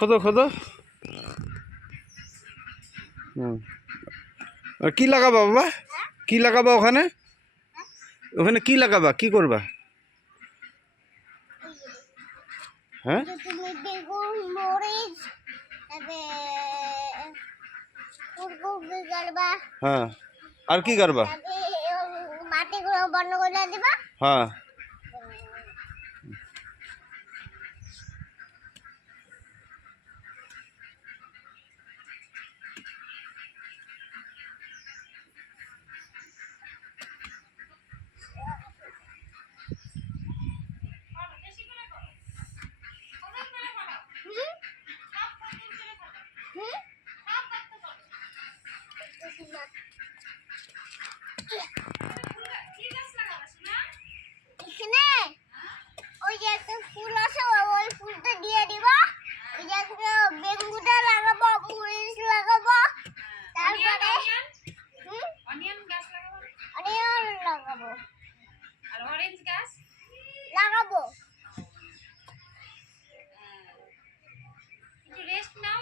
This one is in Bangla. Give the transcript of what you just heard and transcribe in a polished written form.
খোদো খোদো। আর কি লাগাবা বাবা? কি লাগাবা ওখানে? ওখানে কি লাগাবা, কি করবা? হ্যাঁ তুমি বেগুন মরিচ ফুলকপি করবা। হ্যাঁ আর কি করবা? মাটিগুলো বন্ধ করে দিবা। হ্যাঁ এখানে ওই যে একটা ফুল আছে ওই ফুলটা দিয়ে দিবা। ওই যে বেগুনটা লাগাবো, মরিচ লাগাবো, তারপরে অনিয়ন গাছ লাগাবো। অনিয়ন লাগাবো আর অরেঞ্জ গাছ লাগাবো। একটু রেস্ট নাও।